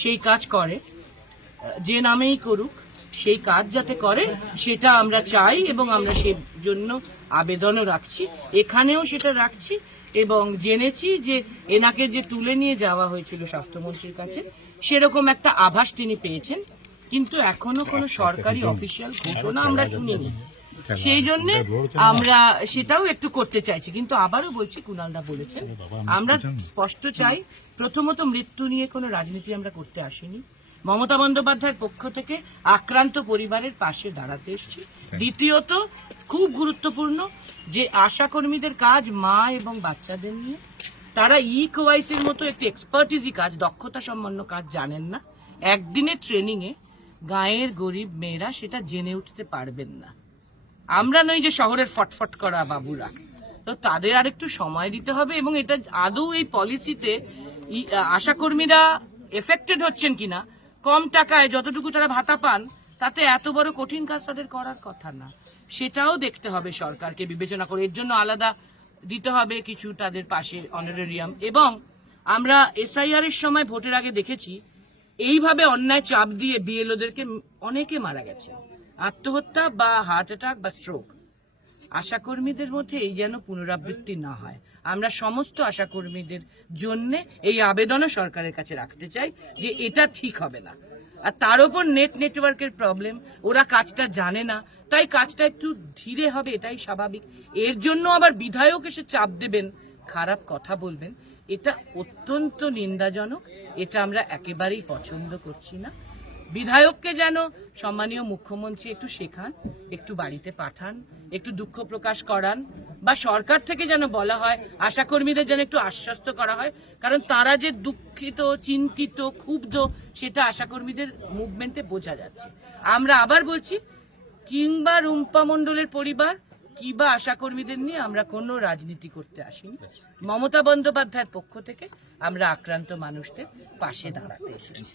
সেই কাজ করে, যে নামেই করুক সেই কাজ যাতে করে সেটা আমরা চাই এবং আমরা সেই জন্য আবেদনও রাখছি, এখানেও সেটা রাখছি। এবং জেনেছি যে এনাকে যে তুলে নিয়ে যাওয়া হয়েছিল স্বাস্থ্যমন্ত্রীর কাছে সেরকম একটা আভাস তিনি পেয়েছেন, কিন্তু এখনো কোনো সরকারি অফিসিয়াল ঘোষণা আমরা শুনিনি। সেই জন্য আমরা সেটাও একটু করতে চাইছি। কিন্তু আবারও বলছি, কুণালদা বলেছেন, আমরা স্পষ্ট চাই, প্রথমত মৃত্যু নিয়ে কোনো রাজনীতি আমরা করতে আসিনি। মমতা বন্দ্যোপাধ্যায়ের পক্ষ থেকে আক্রান্ত পরিবারের পাশে দাঁড়াতে এসেছি। দ্বিতীয়ত, খুব গুরুত্বপূর্ণ যে আশাকর্মীদের কাজ মা এবং বাচ্চাদের নিয়ে, তারা ইকোয়াইসির মতো একটি এক্সপার্টিজি কাজ, দক্ষতা সম্পন্ন কাজ জানেন না। একদিনের ট্রেনিংয়ে গাঁয়ের গরিব মেয়েরা সেটা জেনে উঠতে পারবেন না। আমরা নই যে শহরের ফটফট করা বাবুরা, তো তাদের আর একটু সময় দিতে হবে। এবং এটা আদৌ এই পলিসিতে আশাকর্মীরা এফেক্টেড হচ্ছেন কিনা, কম টাকায় যতটুকু তারা ভাতা পান তাতে এত বড় কঠিন কাজ তাদের করার কথা না, সেটাও দেখতে হবে সরকারকে বিবেচনা করে। এর জন্য আলাদা দিতে হবে কিছু তাদের পাশে অনারেরিয়াম। এবং আমরা এসআইআর এর সময় ভোটের আগে দেখেছি এইভাবে অন্যায় চাপ দিয়ে বিএলওদেরকে অনেকে মারা গেছে, আত্মহত্যা বা হার্ট অ্যাটাক বা স্ট্রোক। আশাকর্মীদের মধ্যে এই যেন পুনরাবৃত্তি না হয়। আমরা সমস্ত আশাকর্মীদের জন্য এই আবেদনও সরকারের কাছে রাখতে চাই যে এটা ঠিক হবে না। আর তার উপর নেটওয়ার্কের প্রবলেম, ওরা কাজটা জানে না, তাই কাজটা একটু ধীরে হবে, এটাই স্বাভাবিক। এর জন্য আবার বিধায়ক এসে চাপ দেবেন, খারাপ কথা বলবেন, এটা অত্যন্ত নিন্দাজনক। এটা আমরা একেবারেই পছন্দ করছি না। বিধায়ককে যেন সম্মানীয় মুখ্যমন্ত্রী একটু শেখান, একটু বাড়িতে পাঠান, একটু দুঃখ প্রকাশ করান, বা সরকার থেকে যেন বলা হয় আশাকর্মীদের যেন একটু আশ্বস্ত করা হয়। কারণ তারা যে দুঃখিত, চিন্তিত, ক্ষুব্ধ, সেটা আশাকর্মীদের মুভমেন্টে বোঝা যাচ্ছে। আমরা আবার বলছি, কিংবা রুম্পা মণ্ডলের পরিবার কিংবা আশাকর্মীদের নিয়ে আমরা কোনো রাজনীতি করতে আসিনি। মমতা বন্দ্যোপাধ্যায়ের পক্ষ থেকে আমরা আক্রান্ত মানুষদের পাশে দাঁড়াতে এসেছি।